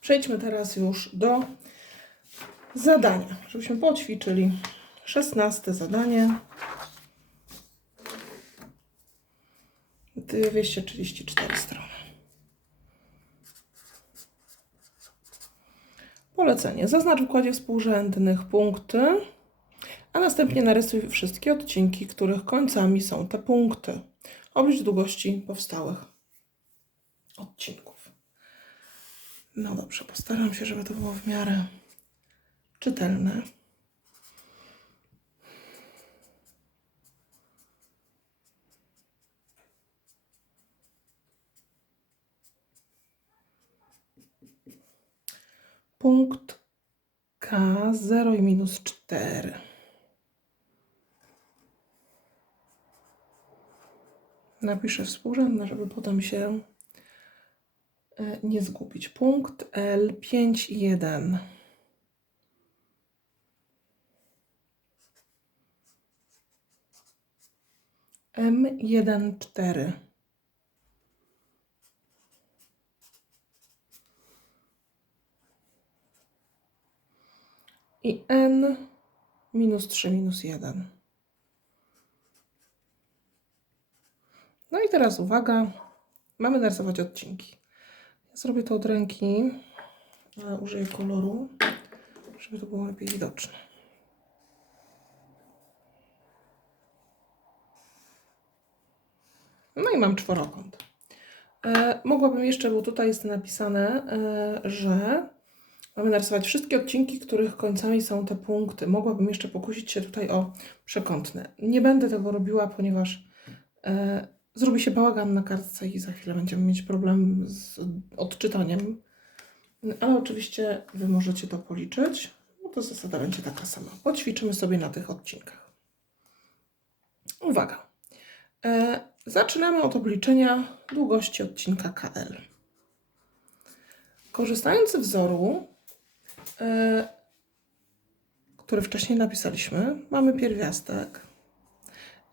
Przejdźmy teraz już do zadania, żebyśmy poćwiczyli. Szesnaste zadanie. 234 strony. Polecenie. Zaznacz w układzie współrzędnych punkty, a następnie narysuj wszystkie odcinki, których końcami są te punkty. Oblicz długości powstałych odcinków. No dobrze, postaram się, żeby to było w miarę czytelne. Punkt K 0 i minus 4. Napiszę współrzędne, żeby potem się nie zgubić. Punkt L 5 i 1. M 1 4. i n minus 3 minus 1. No i teraz uwaga, mamy narysować odcinki. Zrobię to od ręki, użyję koloru, żeby to było lepiej widoczne. No i mam czworokąt. E, mogłabym jeszcze, bo tutaj jest napisane, e, że Mamy narysować wszystkie odcinki, których końcami są te punkty. Mogłabym jeszcze pokusić się tutaj o przekątne. Nie będę tego robiła, ponieważ e, zrobi się bałagan na kartce i za chwilę będziemy mieć problem z odczytaniem. Ale oczywiście Wy możecie to policzyć. No to zasada będzie taka sama. Poćwiczymy sobie na tych odcinkach. Uwaga. E, zaczynamy od obliczenia długości odcinka KL. Korzystając z wzoru, e, który wcześniej napisaliśmy, mamy pierwiastek.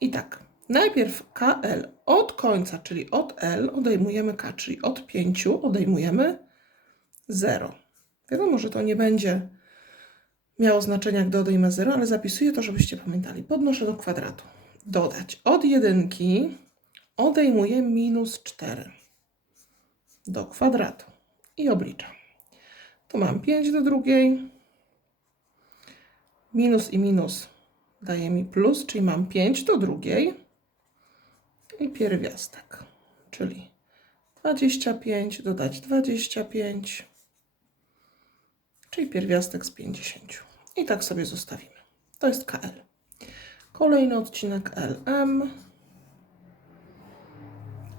I tak, najpierw KL od końca, czyli od L odejmujemy K, czyli od 5 odejmujemy 0. Wiadomo, że to nie będzie miało znaczenia, gdy odejmę 0, ale zapisuję to, żebyście pamiętali. Podnoszę do kwadratu. Dodać od jedynki odejmuję minus 4 do kwadratu i obliczam. Tu mam 5 do drugiej. Minus i minus daje mi plus, czyli mam 5 do drugiej. I pierwiastek, czyli 25 dodać 25, czyli pierwiastek z 50. I tak sobie zostawimy. To jest KL. Kolejny odcinek LM.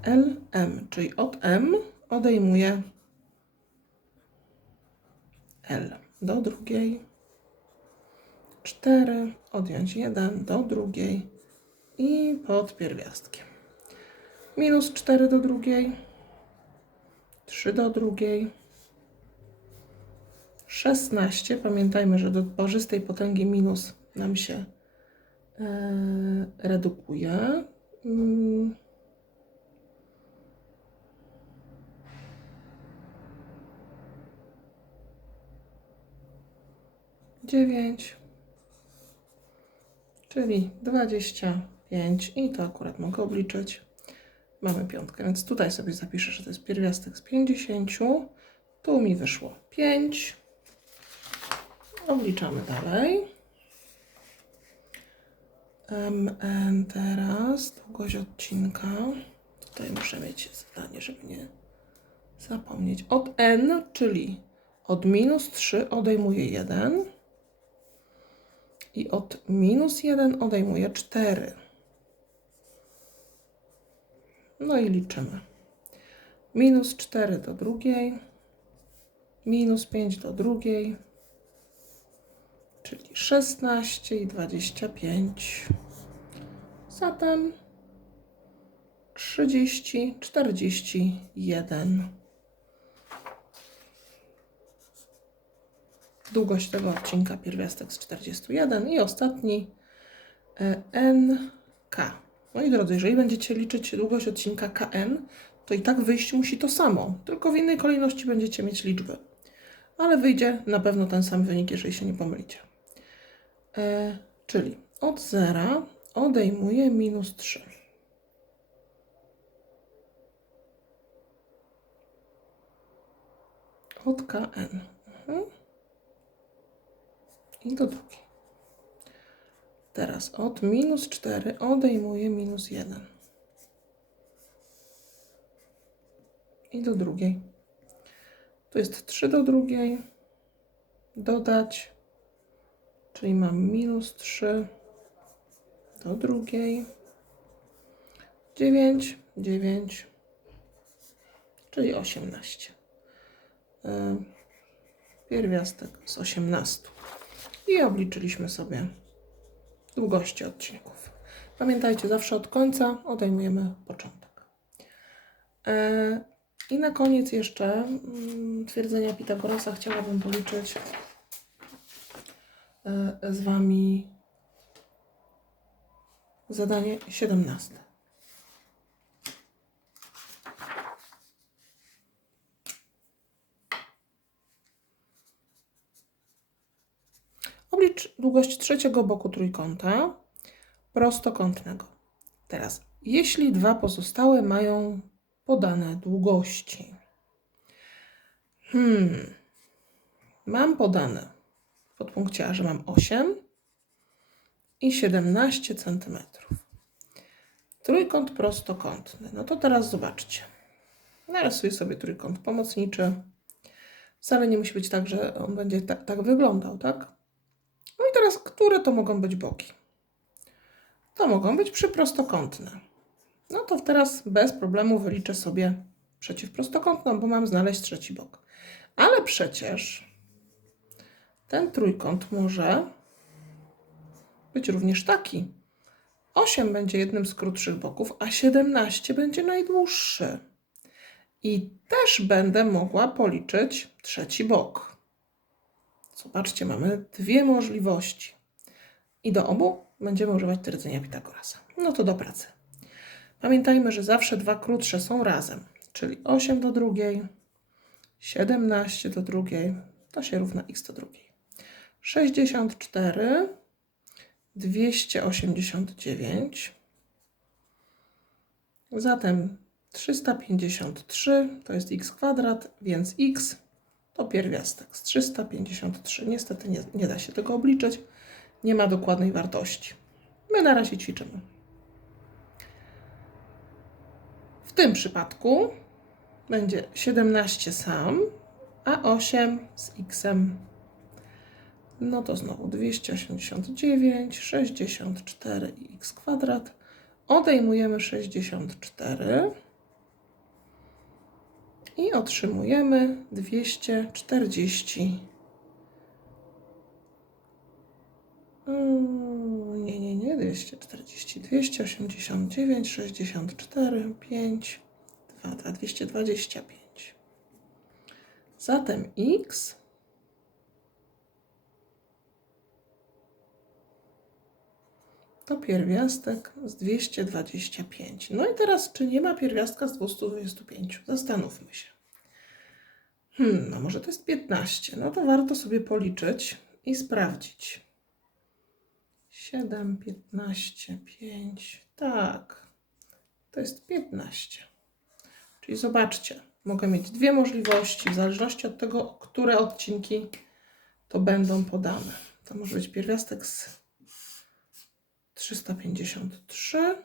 LM, czyli od M odejmuję L do drugiej, 4, odjąć 1 do drugiej i pod pierwiastkiem. Minus 4 do drugiej, 3 do drugiej, 16. Pamiętajmy, że do parzystej potęgi minus nam się e, redukuje. Mm. dziewięć, czyli dwadzieścia pięć i to akurat mogę obliczyć. Mamy piątkę, więc tutaj sobie zapiszę, że to jest pierwiastek z 50. Tu mi wyszło 5. Obliczamy dalej. MN teraz, długość odcinka. Tutaj muszę mieć zadanie, żeby nie zapomnieć. Od N, czyli od minus 3 odejmuję 1 i od minus 1 odejmuję 4. No i liczymy. Minus 4 do drugiej, minus 5 do drugiej, czyli 16 i 25. Zatem 30, 41. Długość tego odcinka pierwiastek z 41 i ostatni e, NK. Moi drodzy, jeżeli będziecie liczyć długość odcinka KN, to i tak wyjść musi to samo, tylko w innej kolejności będziecie mieć liczby. ale wyjdzie na pewno ten sam wynik, jeżeli się nie pomylicie. E, czyli od zera odejmuję minus 3. Od KN. Mhm. I do drugiej. Teraz od minus 4 odejmuję minus 1. I do drugiej. Tu jest 3 do drugiej. Dodać. Czyli mam minus 3 do drugiej. 9, 9, czyli 18. Y, Pierwiastek z 18. I obliczyliśmy sobie długości odcinków. Pamiętajcie, zawsze od końca odejmujemy początek. E, I na koniec jeszcze mm, twierdzenia Pitagorasa chciałabym policzyć e, z Wami zadanie 17. Oblicz długość trzeciego boku trójkąta prostokątnego. Teraz, jeśli dwa pozostałe mają podane długości. Hmm. Mam podane w podpunkcie A, że mam 8 i 17 cm. Trójkąt prostokątny. No to teraz zobaczcie. Narysuję sobie trójkąt pomocniczy. Wcale nie musi być tak, że on będzie tak, tak wyglądał, tak? Teraz, które to mogą być boki? To mogą być przyprostokątne. No to teraz bez problemu wyliczę sobie przeciwprostokątną, bo mam znaleźć trzeci bok. Ale przecież ten trójkąt może być również taki. 8 będzie jednym z krótszych boków, a 17 będzie najdłuższy. I też będę mogła policzyć trzeci bok. Zobaczcie, mamy dwie możliwości. I do obu będziemy używać twierdzenia Pitagorasa. No to do pracy. Pamiętajmy, że zawsze dwa krótsze są razem, czyli 8 do drugiej, 17 do drugiej, to się równa x do drugiej. 64, 289, zatem 353 to jest x kwadrat, więc x to pierwiastek z 353. Niestety nie, nie da się tego obliczyć, nie ma dokładnej wartości. My na razie ćwiczymy. W tym przypadku będzie 17 sam, a 8 z x. No to znowu 289, 64 i x kwadrat. Odejmujemy 64 i otrzymujemy 240. Mm, Nie, nie, nie, 240, 289, 64, 5, 2, 2, 225. Zatem x to pierwiastek z 225. No i teraz, czy nie ma pierwiastka z 225? Zastanówmy się. Hmm, no może to jest 15. No to warto sobie policzyć i sprawdzić. 7, 15, 5. Tak, to jest 15. Czyli zobaczcie, mogę mieć dwie możliwości w zależności od tego, które odcinki to będą podane. To może być pierwiastek z 353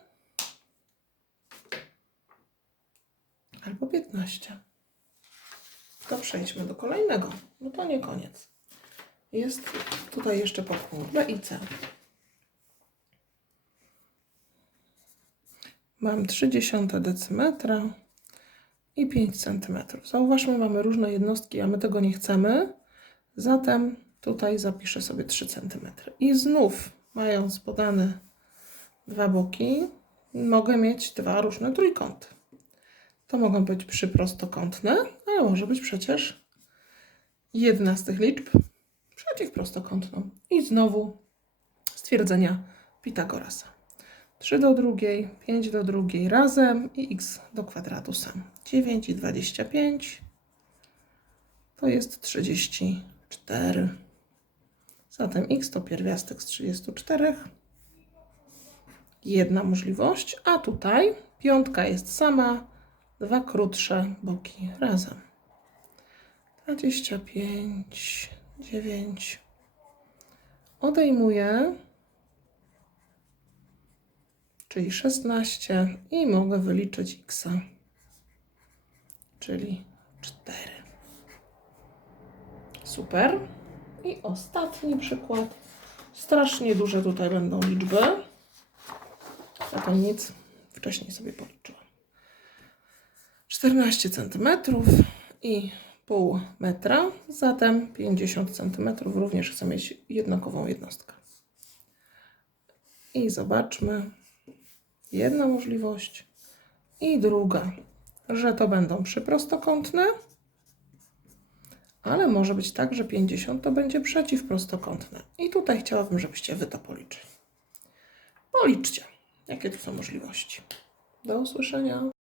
albo 15. To przejdźmy do kolejnego. No to nie koniec. Jest tutaj jeszcze podpunkt B i C. Mam 30 decymetra i 5 cm. Zauważmy, mamy różne jednostki, a my tego nie chcemy. Zatem tutaj zapiszę sobie 3 cm. I znów, mając podane dwa boki, mogę mieć dwa różne trójkąty. To mogą być przyprostokątne, ale może być przecież jedna z tych liczb przeciwprostokątną. I znowu stwierdzenia Pitagorasa. 3 do drugiej, 5 do drugiej razem i x do kwadratu sam. 9 i 25 to jest 34. Zatem x to pierwiastek z 34. Jedna możliwość, a tutaj piątka jest sama, dwa krótsze boki razem. 25, 9. Odejmuję, czyli 16 i mogę wyliczyć x, czyli 4. Super. I ostatni przykład. Strasznie duże tutaj będą liczby. To nic wcześniej sobie policzyłam. 14 cm i pół metra, zatem 50 cm również chcę mieć jednakową jednostkę. I zobaczmy. Jedna możliwość i druga, że to będą przyprostokątne, ale może być tak, że 50 to będzie przeciwprostokątne. I tutaj chciałabym, żebyście Wy to policzyli. Policzcie, jakie tu są możliwości. Do usłyszenia.